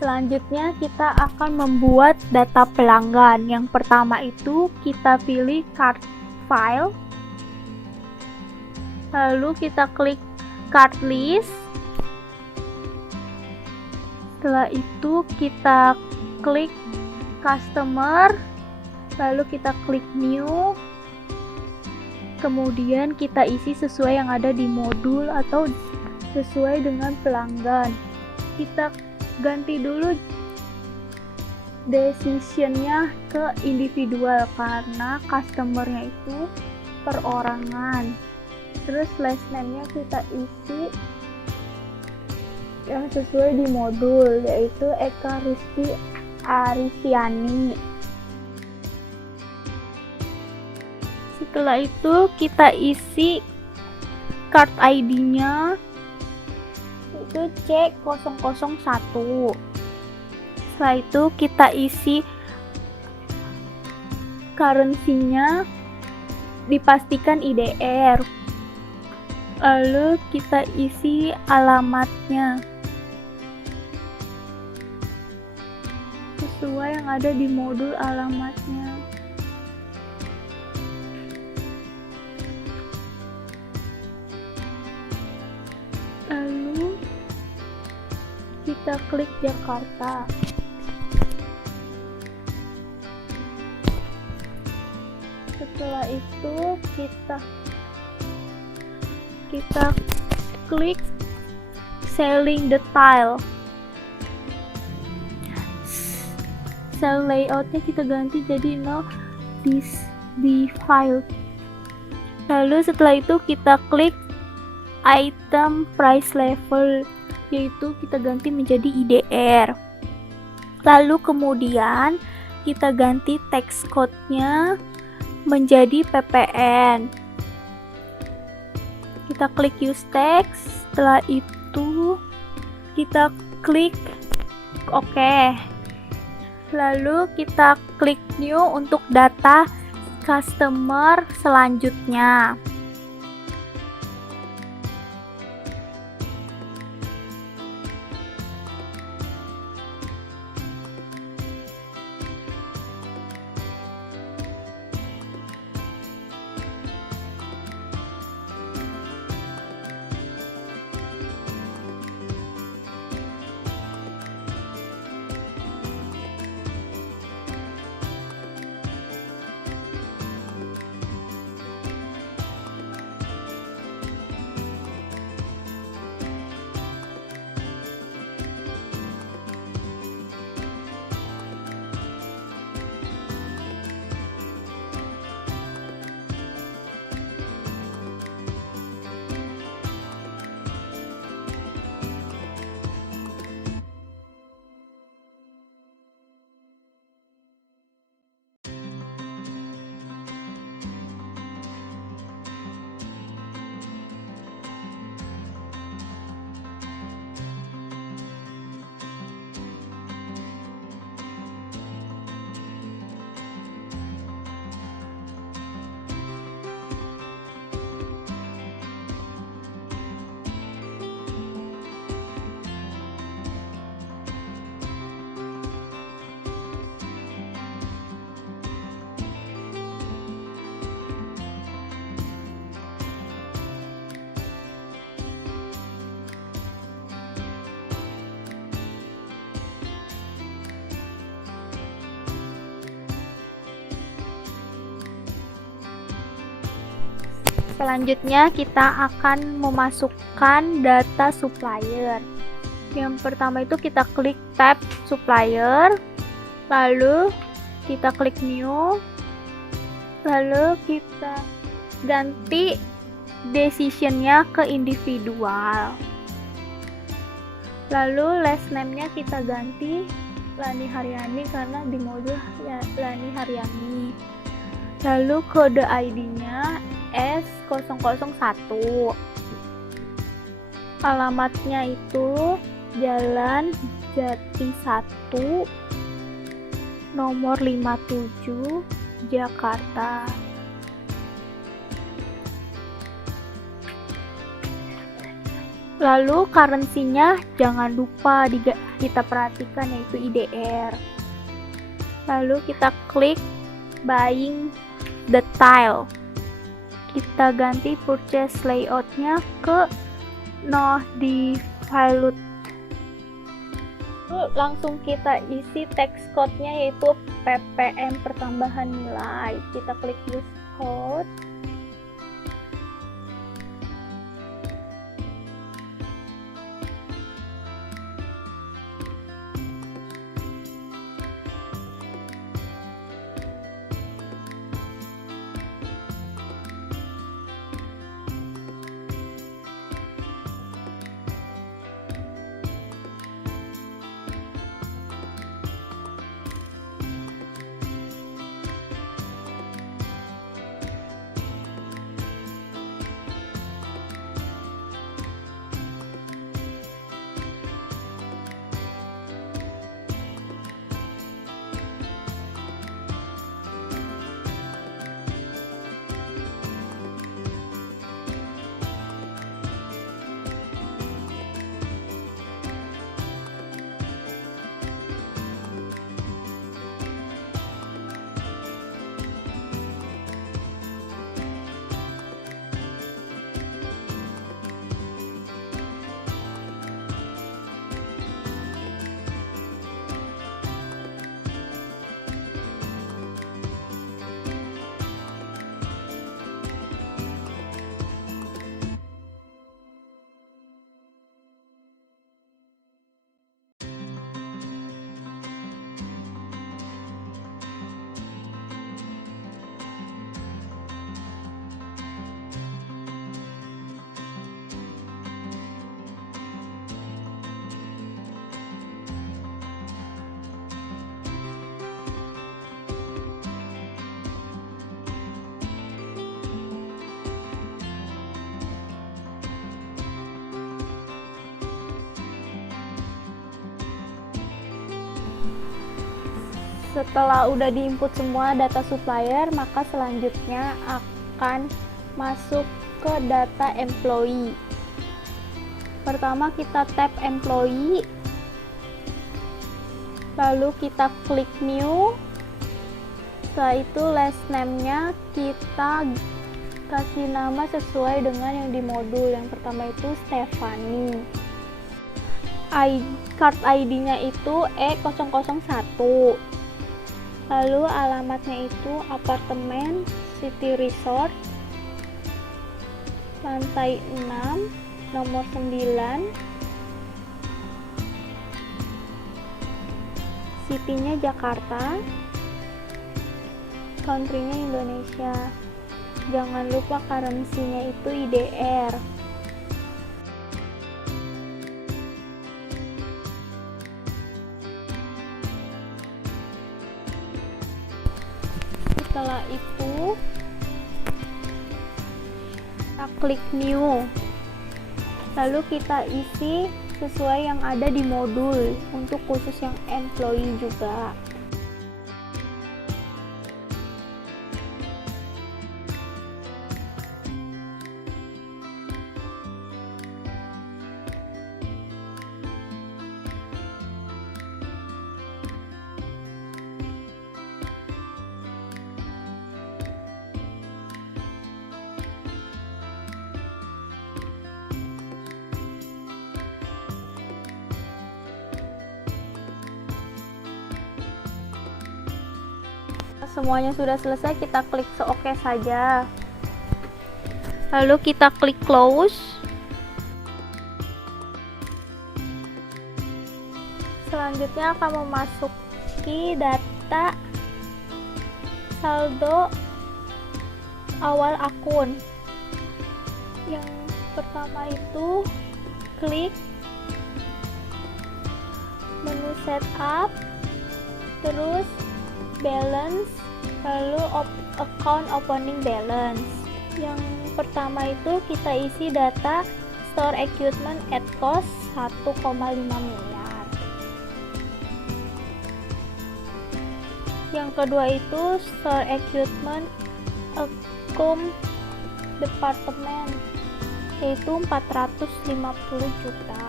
Selanjutnya kita akan membuat data pelanggan. Yang pertama itu kita pilih cart file, lalu kita klik cart list. Setelah itu kita klik customer, lalu kita klik new, kemudian kita isi sesuai yang ada di modul atau sesuai dengan pelanggan. Kita ganti dulu decisionnya ke individual karena customernya itu perorangan. Terus last name-nya kita isi yang sesuai di modul, yaitu Eka Rizky Arifiani. Setelah itu kita isi card ID-nya itu C001. Setelah itu kita isi currency-nya, dipastikan IDR. Lalu kita isi alamatnya sesuai yang ada di modul alamatnya. Lalu kita klik Jakarta. Setelah itu kita klik selling detail. Cell layoutnya kita ganti jadi no di file. Lalu setelah itu kita klik item price level, yaitu kita ganti menjadi IDR. Lalu kemudian kita ganti text code-nya menjadi PPN. Kita klik use text. Setelah itu kita klik OK. Lalu kita klik new untuk data customer selanjutnya. Selanjutnya kita akan memasukkan data supplier. Yang pertama itu kita klik tab supplier, lalu kita klik new, lalu kita ganti decisionnya ke individual. Lalu last name-nya kita ganti Lani Haryani karena di modul ya Lani Haryani. Lalu kode ID-nya S001. Alamatnya itu Jalan Jati 1 nomor 57 Jakarta. Lalu currency-nya jangan lupa kita perhatikan, yaitu IDR. Lalu kita klik buying detail, kita ganti purchase layoutnya ke no default. Langsung kita isi text code-nya, yaitu ppm pertambahan nilai. Kita klik use code. Setelah udah diinput semua data supplier, maka selanjutnya akan masuk ke data employee. Pertama kita tap employee, lalu kita klik new. Setelah itu last name-nya kita kasih nama sesuai dengan yang di modul. Yang pertama itu Stephanie. Card ID-nya itu E001. Lalu alamatnya itu apartemen City Resort, lantai 6, nomor 9, city-nya Jakarta, country-nya Indonesia. Jangan lupa currency-nya itu IDR. Setelah itu kita klik new, lalu kita isi sesuai yang ada di modul untuk khusus yang employee juga. Semuanya sudah selesai, kita klik oke saja. Lalu kita klik close. Selanjutnya akan memasuki data saldo awal akun. Yang pertama itu klik menu setup, terus balance, lalu account opening balance. Yang pertama itu kita isi data store equipment at cost 1,5 miliar. Yang kedua itu store equipment account department, yaitu 450 juta.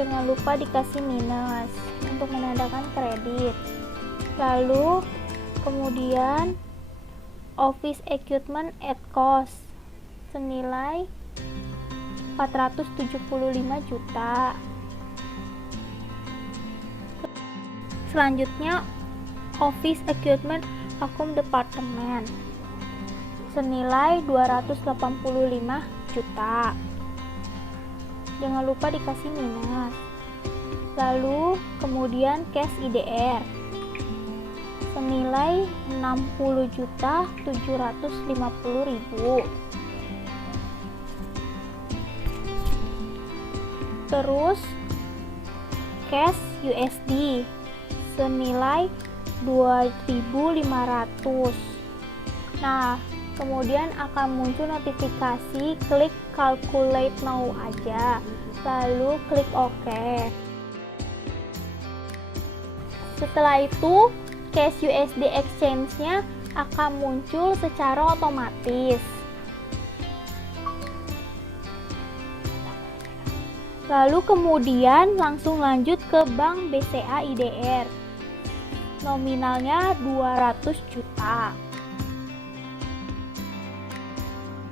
Jangan lupa dikasih minus untuk menandakan kredit. Lalu kemudian office equipment at cost senilai 475 juta. Selanjutnya office equipment vacuum department senilai 285 juta. Jangan lupa dikasih minus. Lalu kemudian cash IDR senilai 60.750.000. Terus cash USD senilai 2.500. Nah, kemudian akan muncul notifikasi klik calculate now aja, lalu klik OK. Setelah itu cash USD exchange-nya akan muncul secara otomatis. Lalu kemudian langsung lanjut ke bank BCA IDR. Nominalnya 200 juta.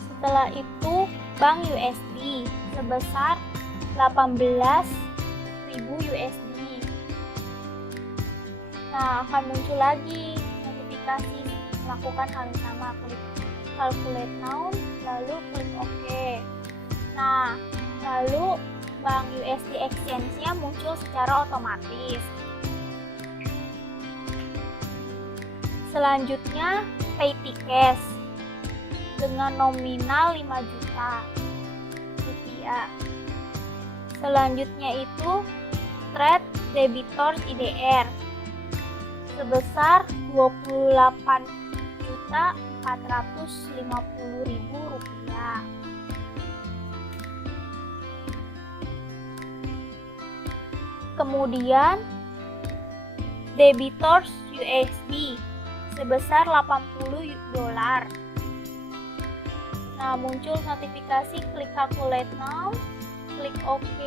Setelah itu bank USD sebesar 18.000 USD. Nah, akan muncul lagi notifikasi melakukan hal yang sama, klik calculate now, lalu klik OK. Nah, lalu bank USD exchange-nya muncul secara otomatis. Selanjutnya pay tickets dengan nominal 5 juta rupiah. Selanjutnya itu trade debitors IDR sebesar 28.450.000 rupiah. Kemudian debitors USD sebesar 80 dolar. Nah, muncul notifikasi klik calculate now, klik OK.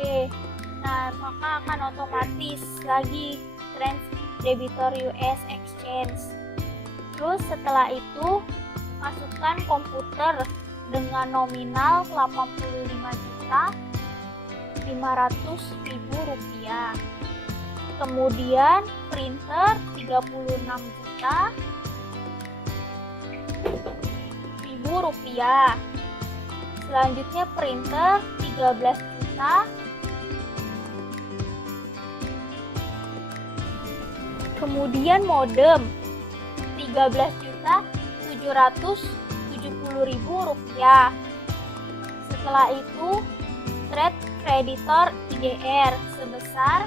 Nah, maka akan otomatis lagi trans debitor US exchange. Terus setelah itu masukkan komputer dengan nominal 85.500.000 rupiah. Kemudian printer 36.000.000 rupiah. Selanjutnya printer 13 juta. Kemudian modem 13.770.000 rupiah. Setelah itu trade creditor IDR sebesar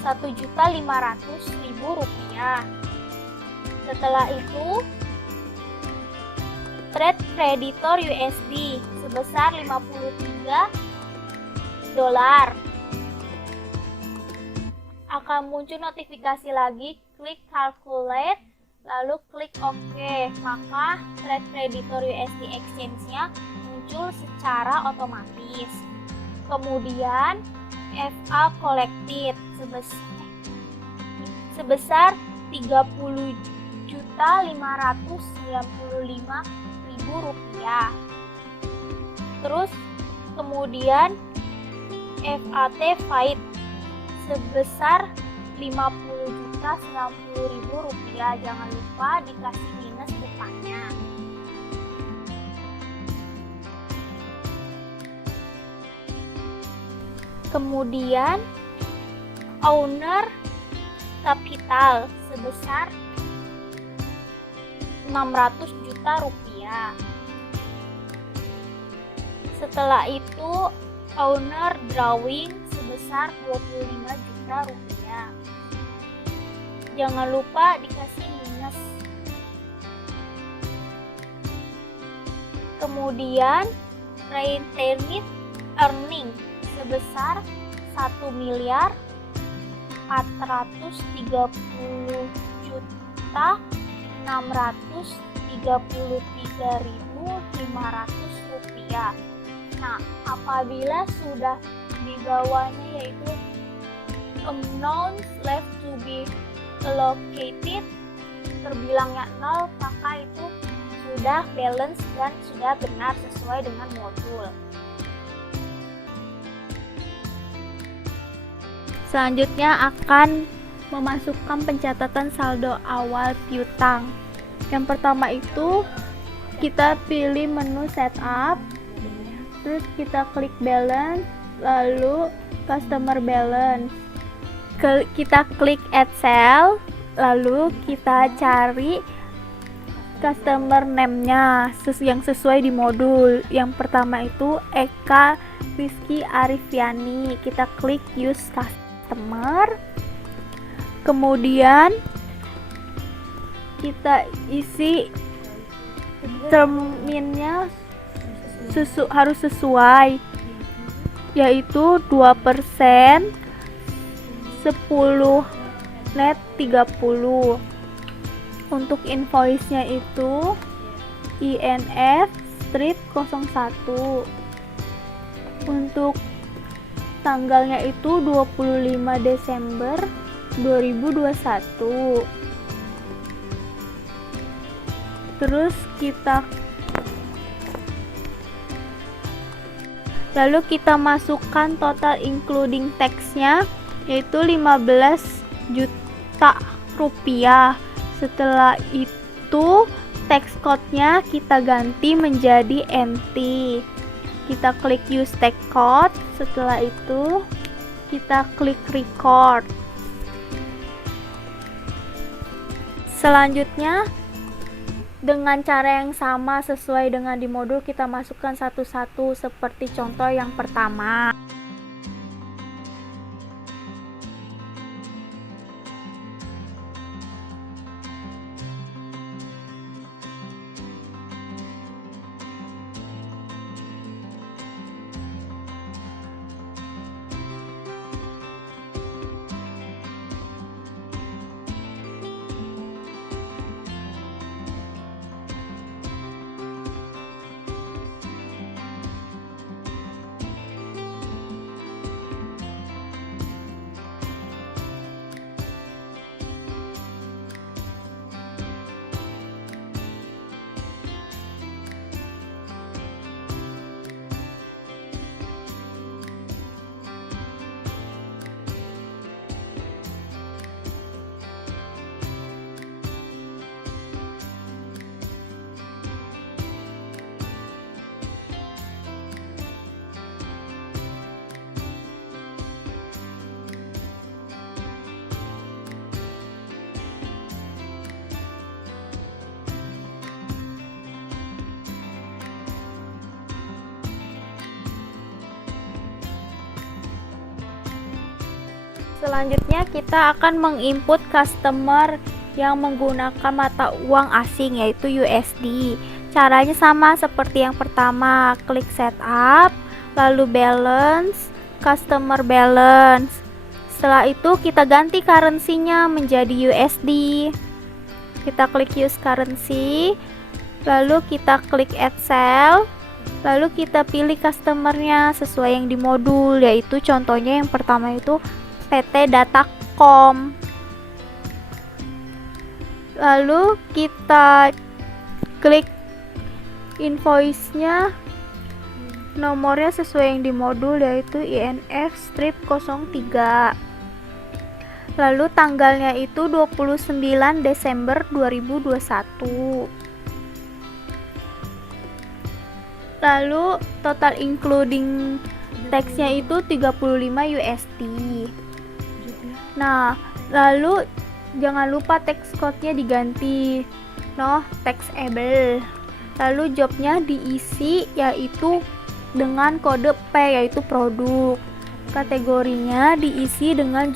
1.500.000 rupiah. Setelah itu trade creditor USD sebesar 53 dolar. Akan muncul notifikasi lagi, klik calculate, lalu klik OK. Maka trade creditor USD exchange-nya muncul secara otomatis. Kemudian FA collected sebesar 30.595.000 rupiah. Terus kemudian FAT fight sebesar 50.090.000 rupiah. Jangan lupa dikasih minus depannya. Kemudian owner capital sebesar 600 juta rupiah. Setelah itu owner drawing sebesar 25 juta rupiah. Jangan lupa dikasih minus. Kemudian retained earning sebesar 1.430.633.500 rupiah. Nah, apabila sudah di bawahnya yaitu nouns left to be allocated terbilangnya 0, maka itu sudah balance dan sudah benar sesuai dengan modul. Selanjutnya akan memasukkan pencatatan saldo awal piutang. Yang pertama itu kita pilih menu setup, terus kita klik balance, lalu customer balance. Kita klik add cell, lalu kita cari customer name-nya yang sesuai di modul. Yang pertama itu Eka Rizky Arifiani. Kita klik use customer, kemudian kita isi terminnya harus sesuai, yaitu 2%, 10 net 30. Untuk invoice-nya itu INF strip 01. Untuk tanggalnya itu 25 Desember 2021. Terus lalu kita masukkan total including tax-nya yaitu 15 juta rupiah. Setelah itu tax code-nya kita ganti menjadi NT. Kita klik use tax code. Setelah itu kita klik record. Selanjutnya dengan cara yang sama sesuai dengan di modul, kita masukkan satu-satu seperti contoh yang pertama. Selanjutnya kita akan menginput customer yang menggunakan mata uang asing yaitu USD. Caranya sama seperti yang pertama, klik setup, lalu balance, customer balance. Setelah itu kita ganti currency-nya menjadi USD. Kita klik use currency, lalu kita klik add cell, lalu kita pilih customernya sesuai yang di modul, yaitu contohnya yang pertama itu PT Datacom. Lalu kita klik invoice-nya, nomornya sesuai yang di modul yaitu INF strip 03. Lalu tanggalnya itu 29 Desember 2021. Lalu total including tax-nya itu 35 USD. Nah, lalu jangan lupa tax code-nya diganti taxable. Lalu jobnya diisi yaitu dengan kode P yaitu produk. Kategorinya diisi dengan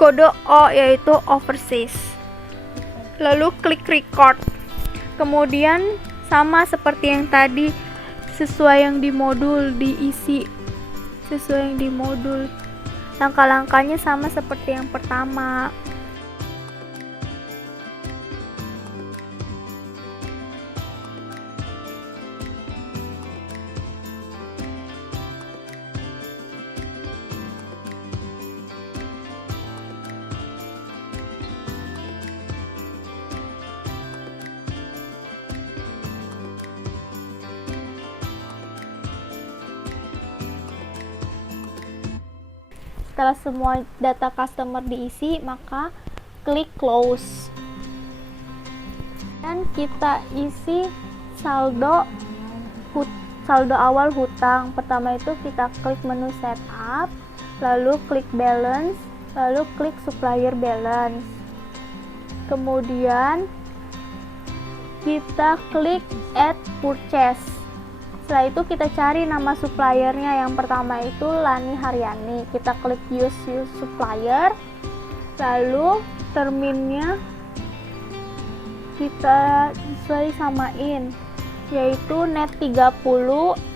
kode O yaitu overseas. Lalu klik record. Kemudian sama seperti yang tadi, sesuai yang di modul diisi sesuai yang di modul. Langkah-langkahnya sama seperti yang pertama. Setelah semua data customer diisi, maka klik close. Dan kita isi saldo awal hutang. Pertama itu kita klik menu setup, lalu klik balance, lalu klik supplier balance. Kemudian kita klik add purchase. Setelah itu kita cari nama suppliernya. Yang pertama itu Lani Haryani. Kita klik use supplier, lalu terminnya kita samain, yaitu net 30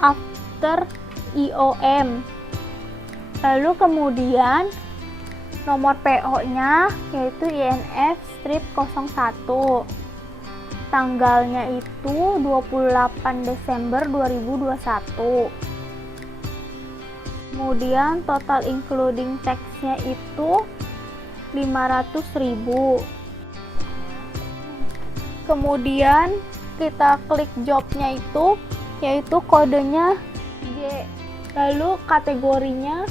after IOM. Lalu kemudian nomor PO nya yaitu INF strip 01, tanggalnya itu 28 Desember 2021. Kemudian total including tax-nya itu 500.000. Kemudian kita klik jobnya itu, yaitu kodenya J. Lalu kategorinya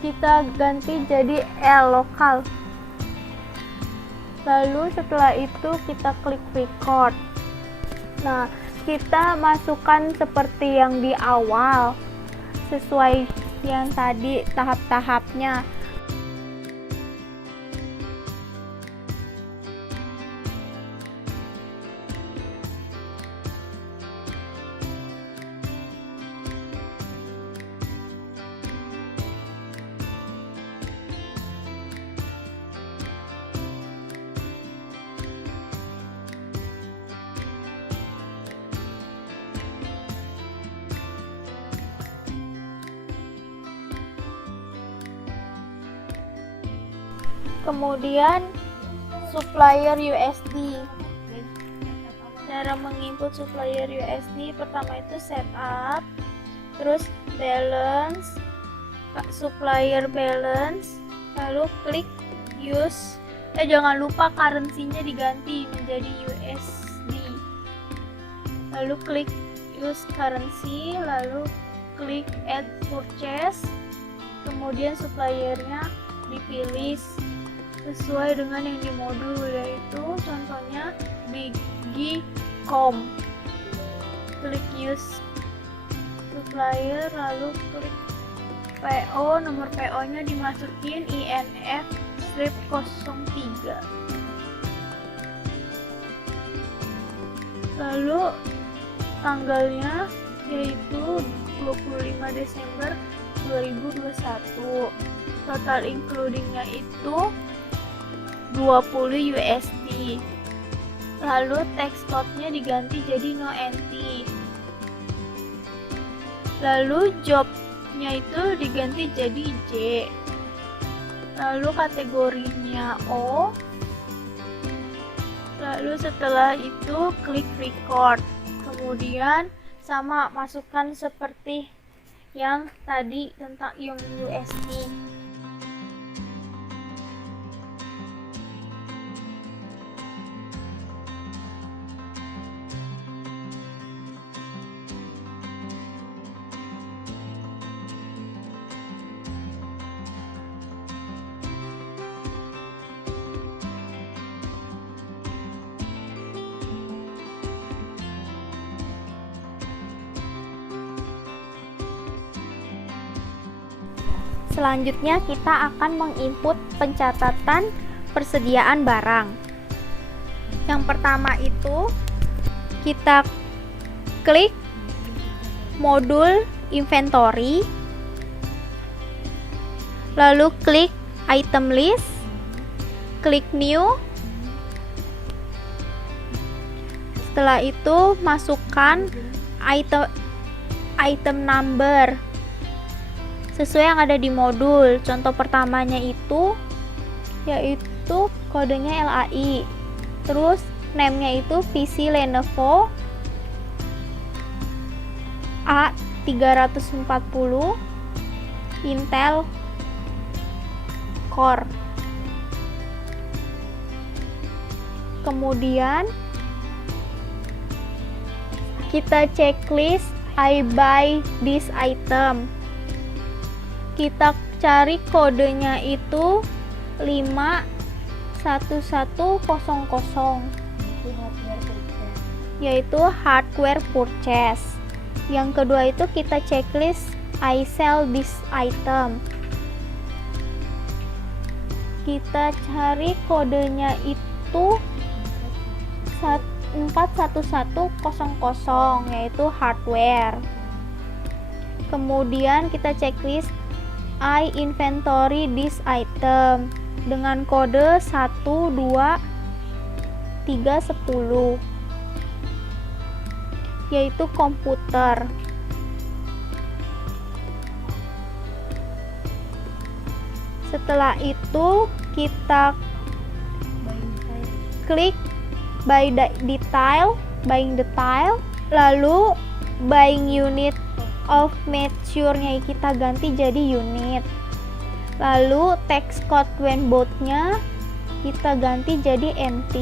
kita ganti jadi L, lokal. Lalu setelah itu kita klik record. Nah, kita masukkan seperti yang di awal, sesuai yang tadi tahap-tahapnya. Kemudian supplier USD. Cara menginput supplier USD pertama itu setup, terus balance, supplier balance, lalu klik use. Jangan lupa currency-nya diganti menjadi USD. Lalu klik use currency, lalu klik add purchase. Kemudian suppliernya dipilih sesuai dengan yang di modul, yaitu contohnya Bigicom. Klik use supplier, lalu klik PO, nomor PO nya dimasukin INF strip 03. Lalu tanggalnya yaitu 25 Desember 2021. Total includingnya itu 20 USD. Lalu text code-nya diganti jadi no NT. Lalu job-nya itu diganti jadi J. Lalu kategorinya O. Lalu setelah itu klik record. Kemudian sama masukkan seperti yang tadi tentang yang USD. Selanjutnya kita akan menginput pencatatan persediaan barang. Yang pertama itu kita klik modul inventory, lalu klik item list, klik new. Setelah itu masukkan item number sesuai yang ada di modul. Contoh pertamanya itu yaitu kodenya LAI, terus name-nya itu PC Lenovo A340 Intel Core. Kemudian kita checklist I buy this item. Kita cari kodenya itu 51100, yaitu hardware purchase. Yang kedua itu kita checklist I sell this item. Kita cari kodenya itu 41100, yaitu hardware. Kemudian kita checklist I inventory this item dengan kode 12310, yaitu komputer. Setelah itu kita klik buying detail, lalu buying unit of mature-nya kita ganti jadi unit. Lalu text code when bought-nya kita ganti jadi NT.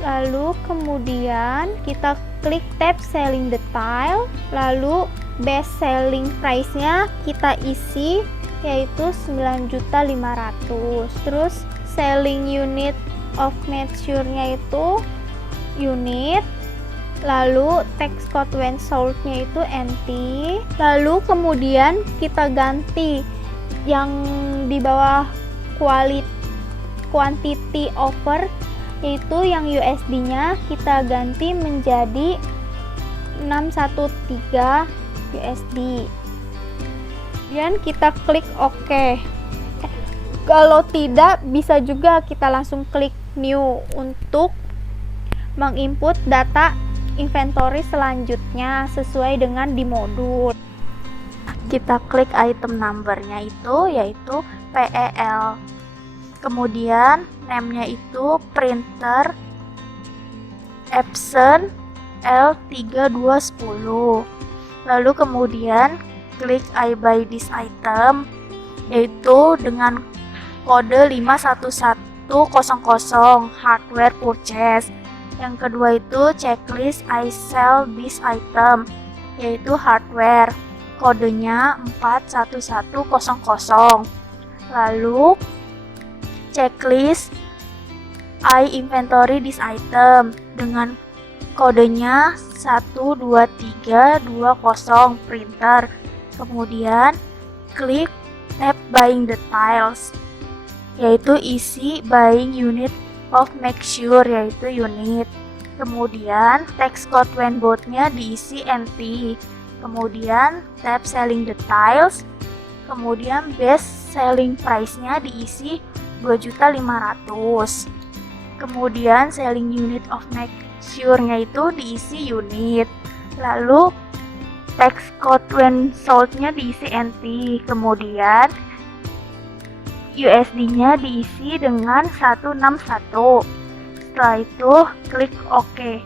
Lalu kemudian kita klik tab selling detail, lalu best selling price-nya kita isi yaitu 9.500.000. Terus selling unit of mature-nya itu unit, lalu text code when sold-nya itu NT. Lalu kemudian kita ganti yang di bawah quantity offer, yaitu yang USD-nya kita ganti menjadi 613 USD. Kemudian kita klik OK. Kalau tidak, bisa juga kita langsung klik new untuk menginput data inventory selanjutnya sesuai dengan di modul. Kita klik item number-nya itu yaitu PEL. Kemudian name-nya itu printer Epson L3210. Lalu kemudian klik I buy this item yaitu dengan kode 51100 hardware purchase. Yang kedua itu checklist I sell this item yaitu hardware, kodenya 41100. Lalu checklist I inventory this item dengan kodenya 12320 printer. Kemudian klik tab buying details yaitu isi buying unit of make sure yaitu unit. Kemudian text code when bought-nya diisi NT. Kemudian tab selling details. Kemudian best selling price-nya diisi 2.500.000. Kemudian selling unit of make sure-nya itu diisi unit. Lalu text code when sold-nya diisi NT. Kemudian USD-nya diisi dengan 161. Setelah itu klik OK.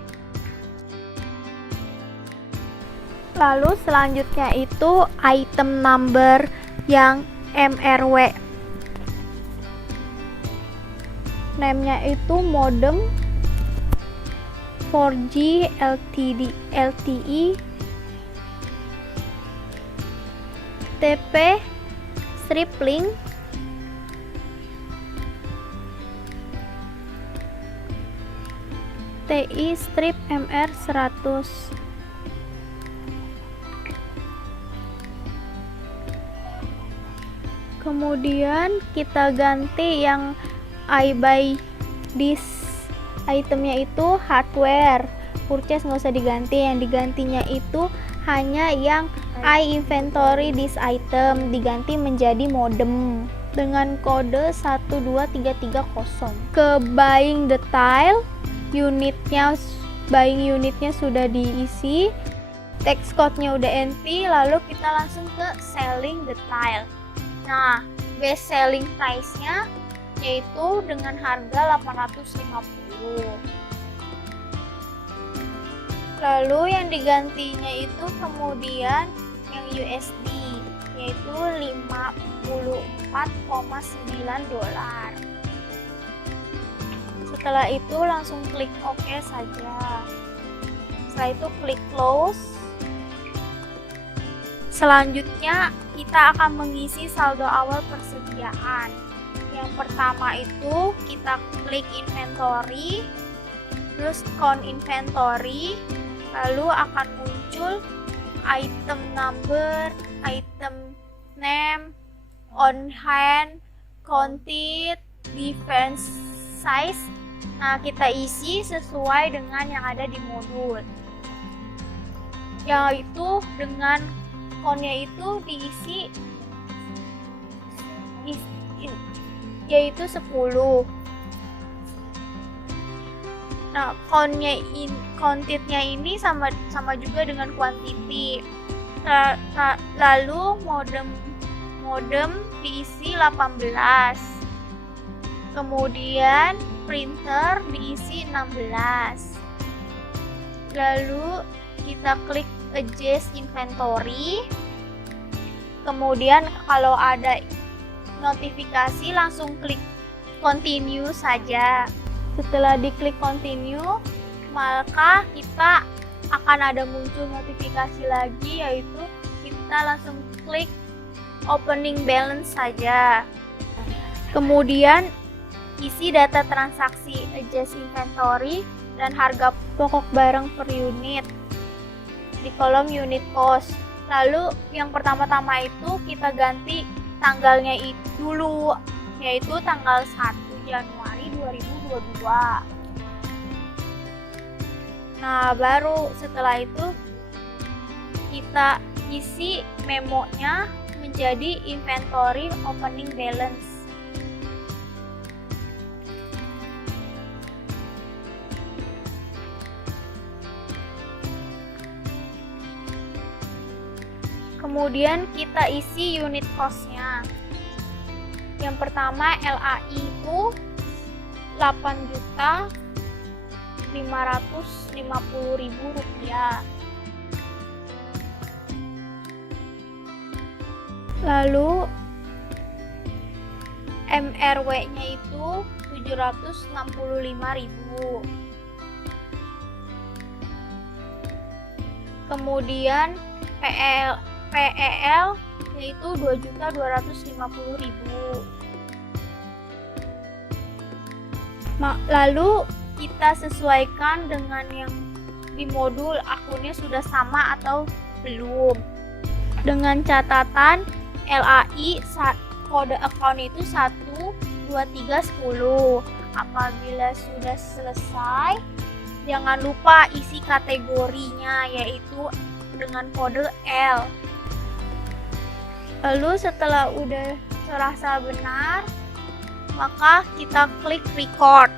Lalu selanjutnya itu item number yang MRW. Name-nya itu modem 4G LTE TP strip link TI strip MR 100. Kemudian kita ganti yang I buy this itemnya itu hardware purchase, nggak usah diganti. Yang digantinya itu hanya yang I inventory this item, diganti menjadi modem dengan kode 12330. Ke buying detail, buying unitnya sudah diisi, text code-nya udah NT. Lalu kita langsung ke selling detail. Nah, best selling price-nya yaitu dengan harga 850. Lalu yang digantinya itu kemudian yang USD yaitu 54,9 dolar. Setelah itu langsung klik OK saja. Setelah itu klik close. Selanjutnya kita akan mengisi saldo awal persediaan. Yang pertama itu kita klik inventory, terus count inventory, lalu akan muncul item number, item name, on hand, counted, defense size. Nah, kita isi sesuai dengan yang ada di modul, yaitu dengan count-nya itu diisi yaitu 10. Nah, counted-nya ini sama juga dengan quantity. Lalu modem diisi 18. Kemudian printer diisi 16. Lalu kita klik adjust inventory. Kemudian kalau ada notifikasi langsung klik continue saja. Setelah diklik continue, maka kita akan ada muncul notifikasi lagi, yaitu kita langsung klik opening balance saja. Kemudian isi data transaksi, adjust inventory, dan harga pokok barang per unit di kolom unit cost. Lalu yang pertama-tama itu kita ganti tanggalnya itu dulu, yaitu tanggal 1 Januari 2022. Nah, baru setelah itu kita isi memonya menjadi inventory opening balance. Kemudian kita isi unit cost-nya. Yang pertama LAI itu 8.550.000 rupiah. Lalu MRW-nya itu 765.000. Kemudian PEL yaitu 2.250.000. Lalu kita sesuaikan dengan yang di modul, akunnya sudah sama atau belum. Dengan catatan LAI kode account itu 12310. Apabila sudah selesai, jangan lupa isi kategorinya, yaitu dengan kode L. Lalu setelah udah terasa benar, maka kita klik record.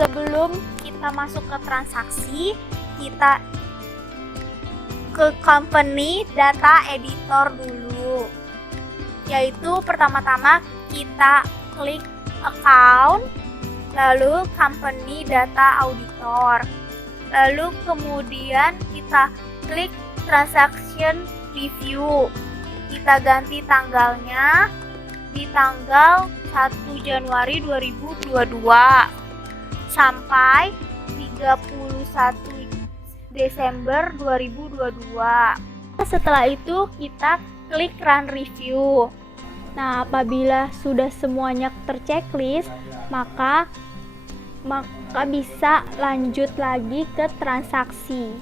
Sebelum kita masuk ke transaksi, kita ke company data editor dulu, yaitu pertama-tama kita klik account, lalu company data auditor, lalu kemudian kita klik transaction review. Kita ganti tanggalnya di tanggal 1 Januari 2022 sampai 31 Desember 2022. Setelah itu kita klik run review. Nah, apabila sudah semuanya terchecklist, maka bisa lanjut lagi ke transaksi.